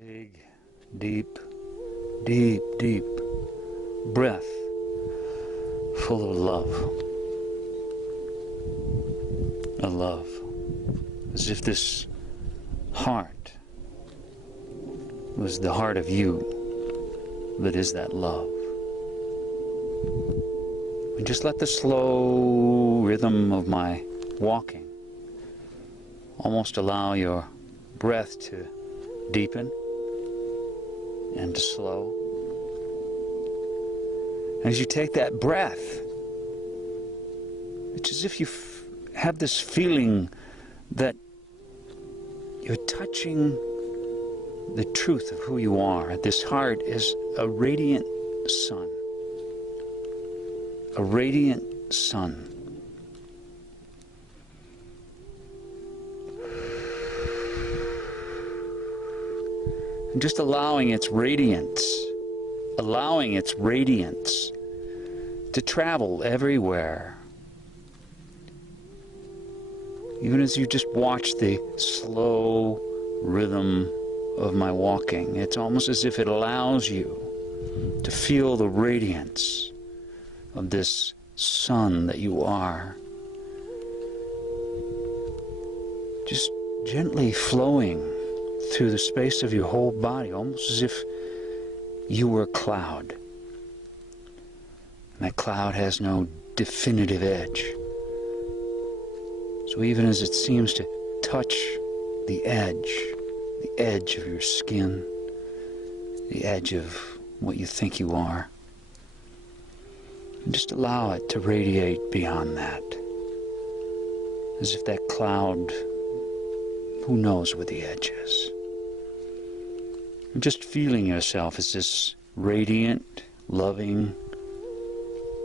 Big, deep, deep, deep breath full of love. A love. As if this heart was the heart of you that is that love. And just let the slow rhythm of my walking almost allow your breath to deepen and to slow. As you take that breath, it's as if you have this feeling that you're touching the truth of who you are. This heart is a radiant sun. A radiant sun. And just allowing its radiance to travel everywhere. Even as you just watch the slow rhythm of my walking, it's almost as if it allows you to feel the radiance of this sun that you are. Just gently flowing through the space of your whole body, almost as if you were a cloud. And that cloud has no definitive edge. So even as it seems to touch the edge of your skin, the edge of what you think you are, and just allow it to radiate beyond that. As if that cloud, who knows where the edge is. And just feeling yourself as this radiant, loving,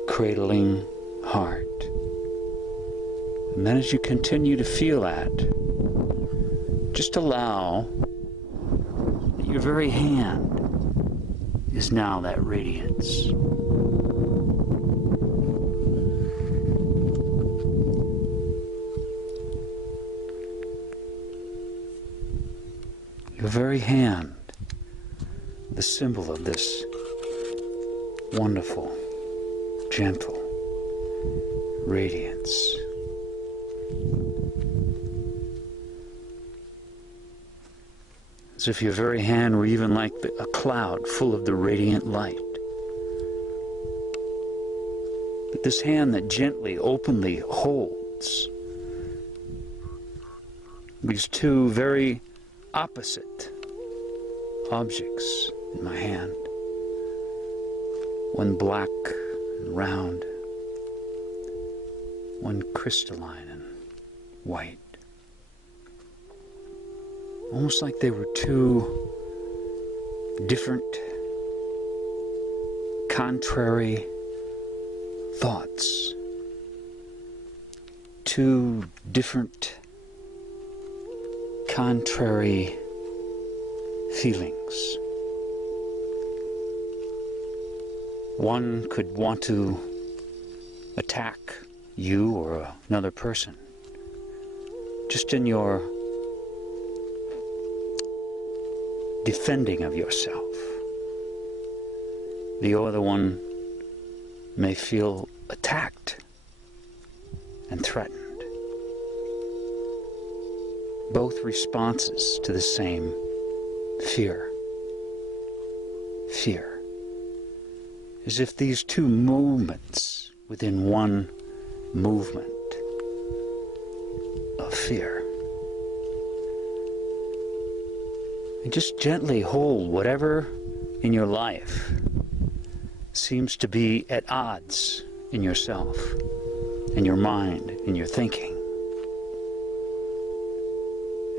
cradling heart. And then as you continue to feel that, just allow that your very hand is now that radiance. Your very hand, the symbol of this wonderful, gentle radiance. As if your very hand were even like a cloud full of the radiant light. But this hand that gently, openly holds these two very opposite objects in my hand. One black and round, one crystalline and white. Almost like they were two different, contrary thoughts. Two different, contrary feelings. One could want to attack you or another person, just in your defending of yourself. The other one may feel attacked and threatened. Both responses to the same fear. Fear. As if these two movements within one movement of fear. And just gently hold whatever in your life seems to be at odds in yourself, in your mind, in your thinking.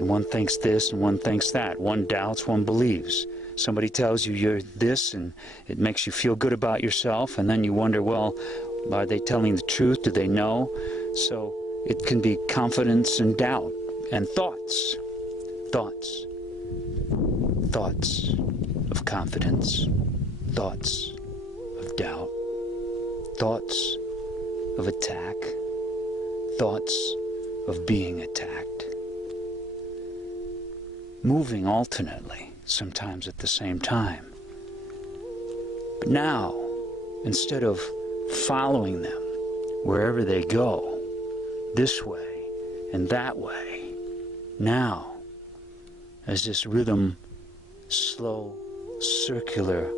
And one thinks this and one thinks that. One doubts, one believes. Somebody tells you you're this and it makes you feel good about yourself, and then you wonder, well, are they telling the truth? Do they know? So it can be confidence and doubt and thoughts. Thoughts of confidence, thoughts of doubt, thoughts of attack, thoughts of being attacked. Moving alternately. sometimes at the same time. But now, instead of following them wherever they go, this way and that way, now, as this rhythm, slow, circular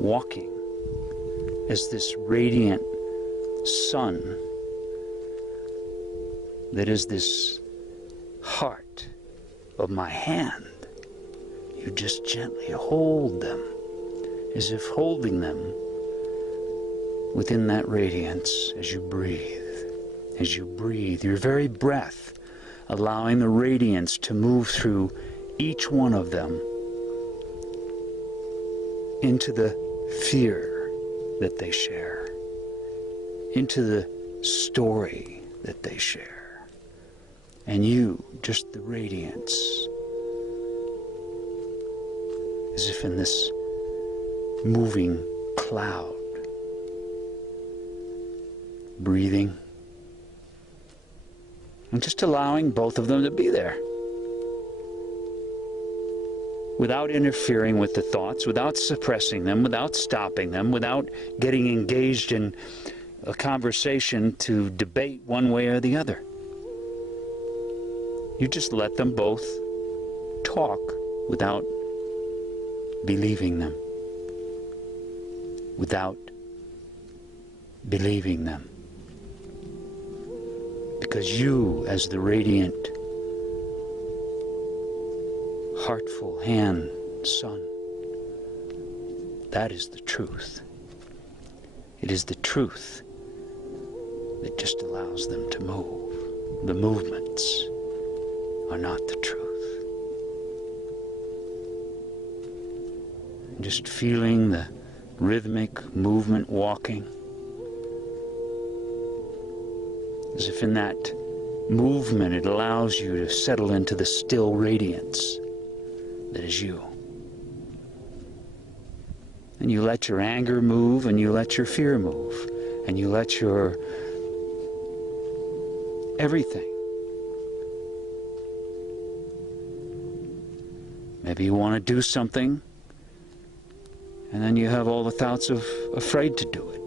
walking, as this radiant sun that is this heart of my hand, you just gently hold them, as if holding them within that radiance as you breathe. As you breathe, your very breath, allowing the radiance to move through each one of them into the fear that they share, into the story that they share. And you, just the radiance, as if in this moving cloud, breathing, and just allowing both of them to be there, without interfering with the thoughts, without suppressing them, without stopping them, without getting engaged in a conversation to debate one way or the other. You just let them both talk without believing them, without believing them. Because you, as the radiant, heartful hand sun, that is the truth. It is the truth that just allows them to move. The movements are not the truth. And just feeling the rhythmic movement walking, as if in that movement it allows you to settle into the still radiance that is you. And you let your anger move, and you let your fear move, and you let your everything. Maybe you want to do something, and then you have all the thoughts of afraid to do it.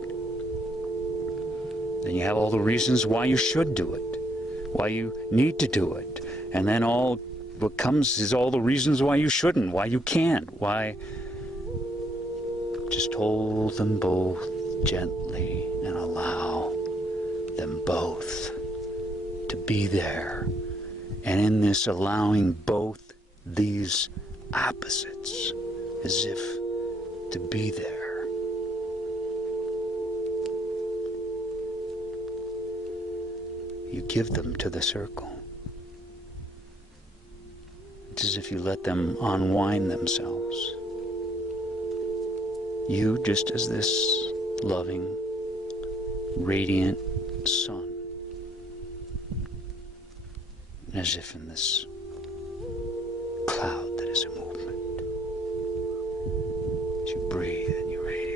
Then you have all the reasons why you should do it, why you need to do it, and then all what comes is all the reasons why you shouldn't, why you can't, why. Just hold them both gently and allow them both to be there. And in this allowing both these opposites, as if to be there, you give them to the circle. It's as if you let them unwind themselves. You, just as this loving, radiant sun, as if in this cloud that is a movement, as you breathe and you radiate.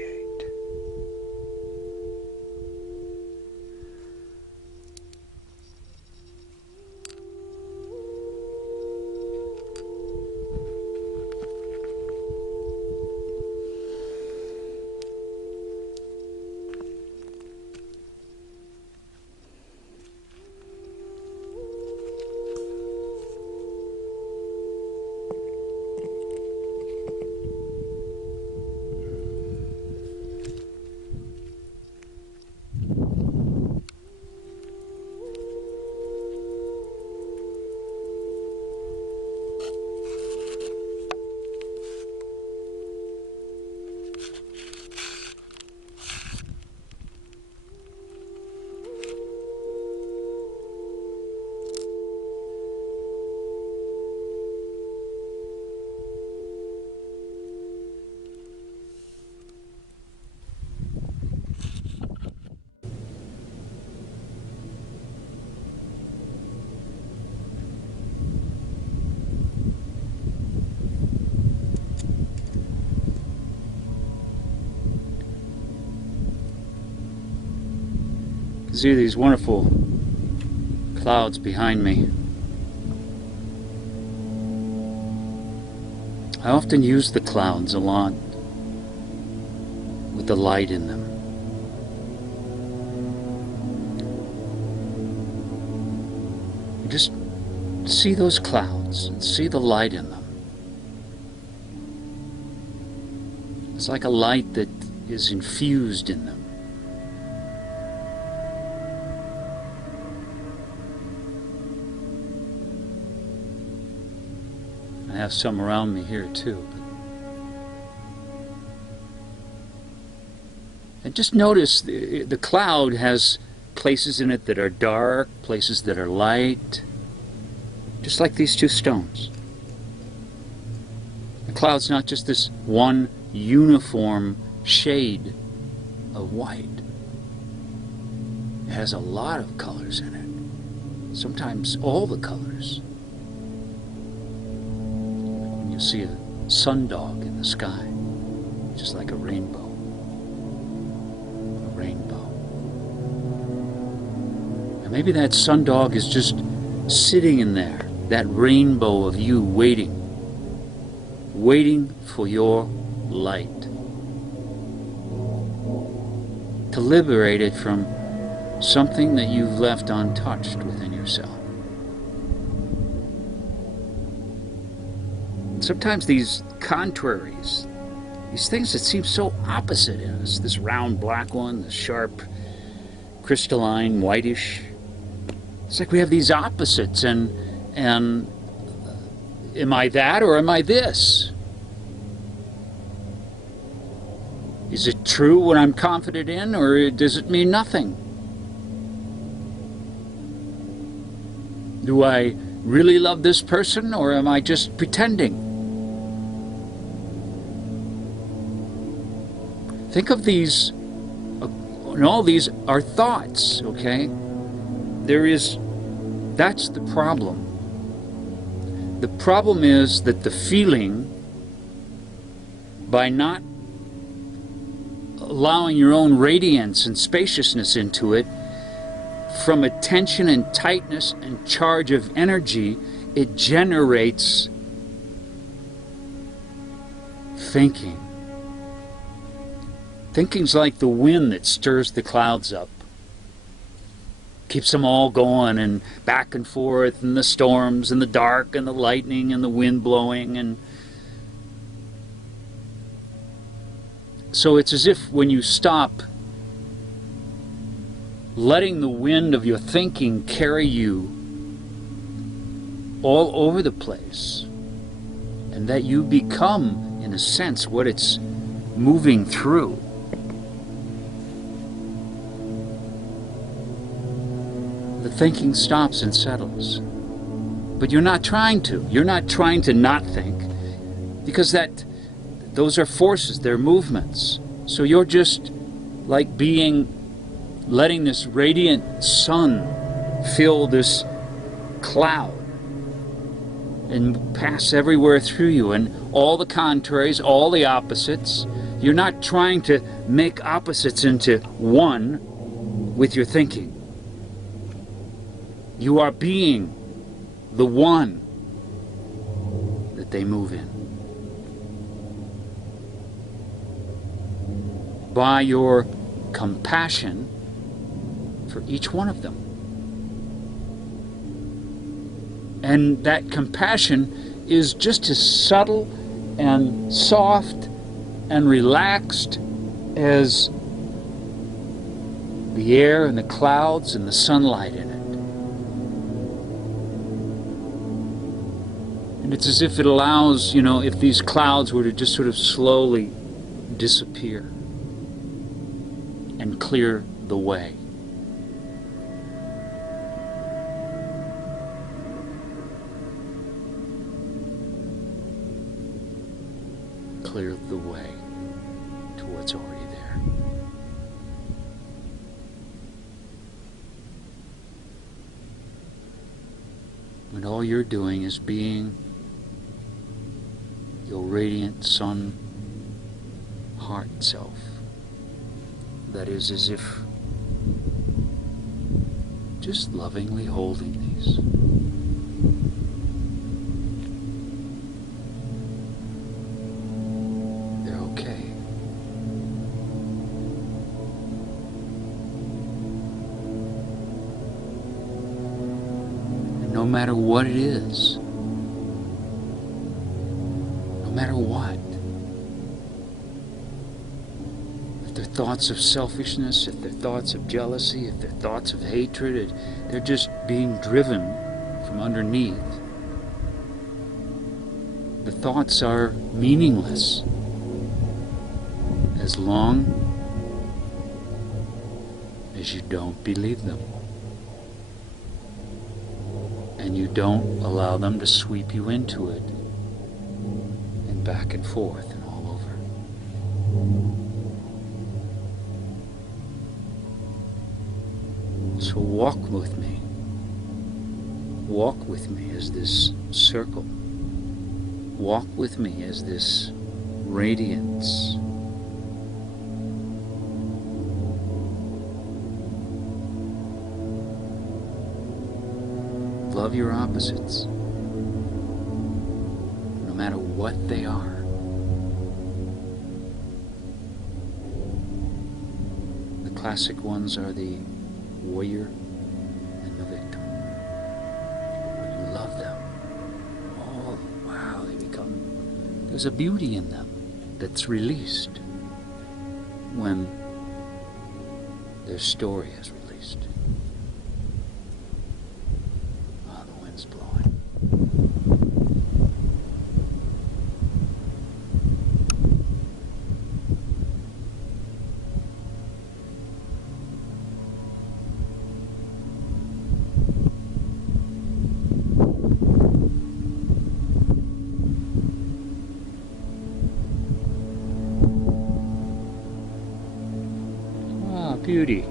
See these wonderful clouds behind me. I often use the clouds a lot with the light in them. You just see those clouds and see the light in them. It's like a light that is infused in them. I have some around me here too. And just notice the cloud has places in it that are dark, places that are light, just like these two stones. The cloud's not just this one uniform shade of white. It has a lot of colors in it, sometimes all the colors. When you see a sundog in the sky, just like a rainbow. And maybe that sundog is just sitting in there, that rainbow of you waiting for your light, to liberate it from something that you've left untouched within yourself. Sometimes these contraries, these things that seem so opposite in us, this round black one, the sharp crystalline whitish, it's like we have these opposites, and am I that or am I this? Is it true what I'm confident in, or does it mean nothing? Do I really love this person, or am I just pretending? Think of these, and all these are thoughts, okay? That's the problem. The problem is that the feeling, by not allowing your own radiance and spaciousness into it, from a tension and tightness and charge of energy, it generates thinking. Thinking's like the wind that stirs the clouds up, keeps them all going and back and forth, and the storms and the dark and the lightning and the wind blowing. And so it's as if when you stop letting the wind of your thinking carry you all over the place, and that you become, in a sense, what it's moving through. The thinking stops and settles. But you're not trying to. You're not trying to not think, because those are forces, they're movements. So you're just like letting this radiant sun fill this cloud and pass everywhere through you, and all the contraries, all the opposites. You're not trying to make opposites into one with your thinking. You are being the one that they move in. By your compassion for each one of them. And that compassion is just as subtle and soft and relaxed as the air and the clouds and the sunlight in it. And it's as if it allows, if these clouds were to just sort of slowly disappear and clear the way. Clear the way to what's already there. And all you're doing is being your radiant sun heart self. That is as if just lovingly holding these. matter what it is, no matter what. If they're thoughts of selfishness, if they're thoughts of jealousy, if they're thoughts of hatred, they're just being driven from underneath. The thoughts are meaningless as long as you don't believe them. And you don't allow them to sweep you into it and back and forth and all over. So walk with me. Walk with me as this circle. Walk with me as this radiance. Love your opposites, no matter what they are. The classic ones are the warrior and the victim. You love them. Oh, wow, they become... There's a beauty in them that's released when their story is released. Oh, the wind's blowing. Beauty.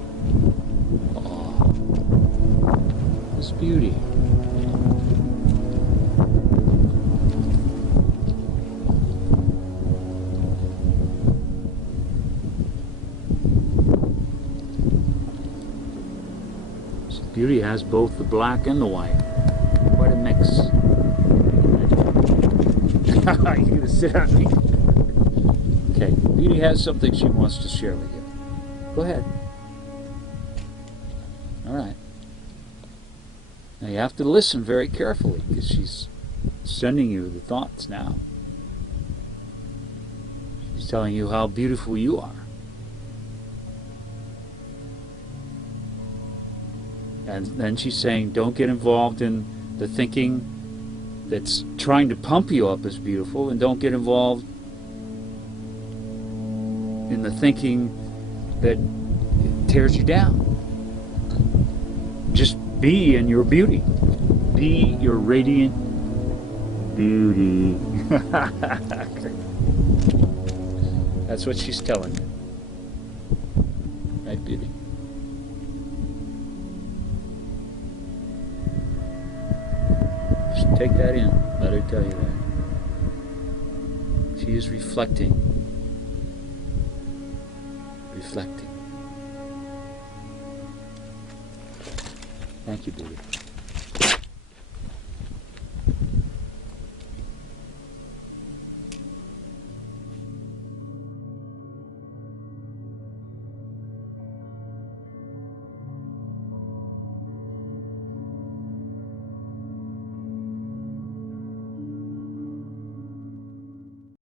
Oh, this beauty. This beauty has both the black and the white. Quite a mix. You're gonna sit on me. Okay, beauty has something she wants to share with you. Go ahead. All right. Now you have to listen very carefully because she's sending you the thoughts now. She's telling you how beautiful you are. And then she's saying, don't get involved in the thinking that's trying to pump you up as beautiful, and don't get involved in the thinking that tears you down. Just be in your beauty. Be your radiant beauty. That's what she's telling you. Right, beauty? Just take that in. Let her tell you that. She is reflecting. Reflecting. Thank you, baby.